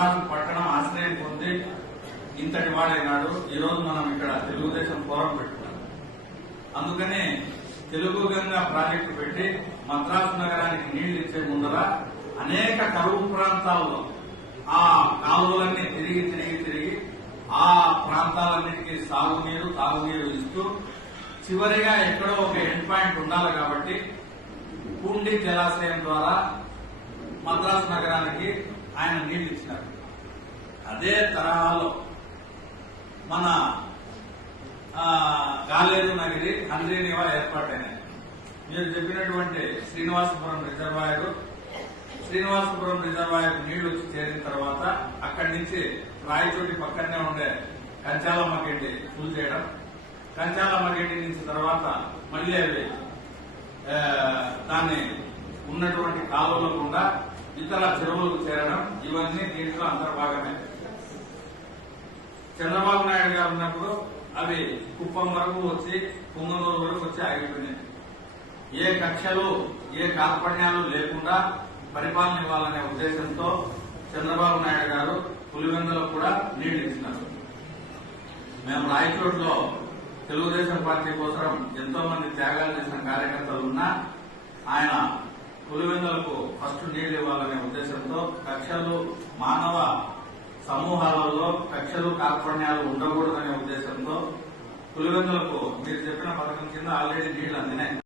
మద్రాసు పట్టణం ఆశ్రయం పొంది ఇంతటి వాడైనాడు ఈ రోజు మనం ఇక్కడ తెలుగుదేశం ఫోరం పెట్టుకున్నాం. అందుకనే తెలుగు గంగా ప్రాజెక్టు పెట్టి మద్రాసు నగరానికి నీళ్ళు ఇచ్చే ముందర అనేక కరువు ప్రాంతాల్లో ఆ కాలువలన్నీ తిరిగి తిరిగి తిరిగి ఆ ప్రాంతాలన్నిటికీ సాగునీరు తాగునీరు ఇస్తూ చివరిగా ఎక్కడో ఒక ఎండ్ పాయింట్ ఉండాలి కాబట్టి పూండి జలాశయం ద్వారా మద్రాసు నగరానికి ఆయన నీళ్ళు ఇచ్చినారు. అదే తరహాలో మన ఆ, గాలేరు నగిరి హంద్రీనివా ఏర్పాటైనాయి. మీరు చెప్పినటువంటి శ్రీనివాసపురం రిజర్వాయర్ శ్రీనివాసపురం రిజర్వాయర్ నీళ్ళు వచ్చి చేరిన తర్వాత అక్కడి నుంచి రాయచోటి పక్కనే ఉండే కంచాలమ్మ గడ్డి పూజ చేయడం కంచాలమ్మ గడ్డి నుంచి తర్వాత మళ్ళీ అవి దాన్ని ఉన్నటువంటి కాలువలో కూడా ఇతర చెరువులకు చేరడం ఇవన్నీ దీంట్లో అంతర్భాగమే చంద్రబాబు నాయుడు గారు ఉన్నప్పుడు అవి కుప్పం వరకు వచ్చి పొంగనూరు వరకు వచ్చి ఆగిపోయినాయి. ఏ కక్షలు ఏ కార్పణ్యాలు లేకుండా పరిపాలన ఇవ్వాలనే ఉద్దేశంతో చంద్రబాబు నాయుడు గారు పులివెందులో కూడా నీళ్ళు ఇచ్చినారు. మేము రాయచోట్లో తెలుగుదేశం పార్టీ కోసం ఎంతో మంది త్యాగాలు చేసిన కార్యకర్తలు ఉన్నా ఆయన పులివెందులకు ఫస్ట్ నీళ్ళు ఇవ్వాలనే ఉద్దేశంతో కక్షలు మానవ సమూహాలలో కక్షలు కార్పణ్యాలు ఉండకూడదనే ఉద్దేశంతో పులివెందులకు మీరు చెప్పిన పథకం కింద ఆల్రెడీ నీళ్ళు అందినాయి.